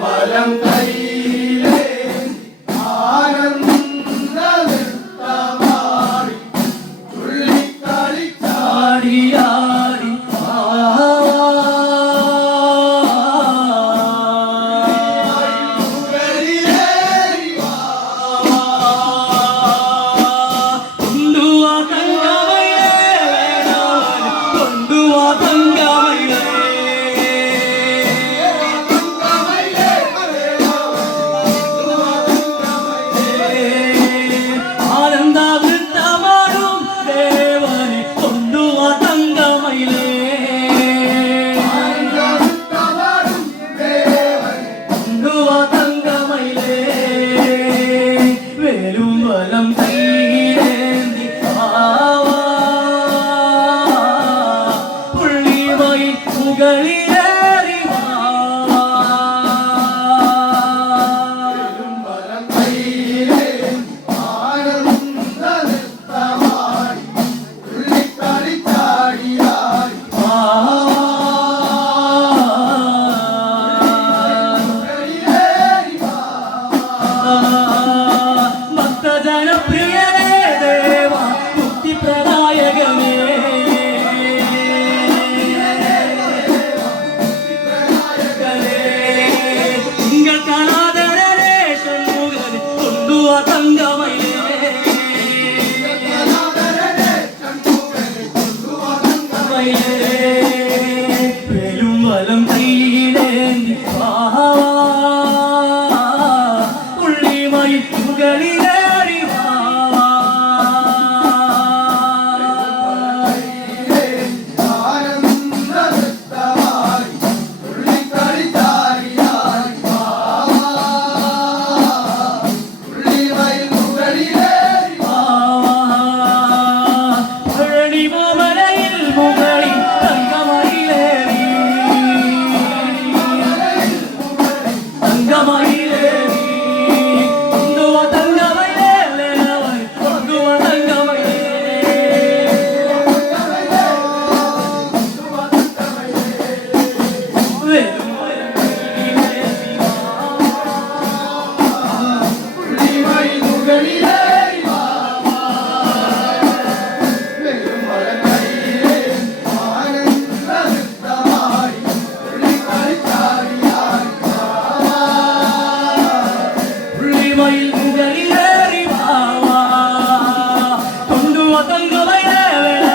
ولم تجد Yine no baile de verdad.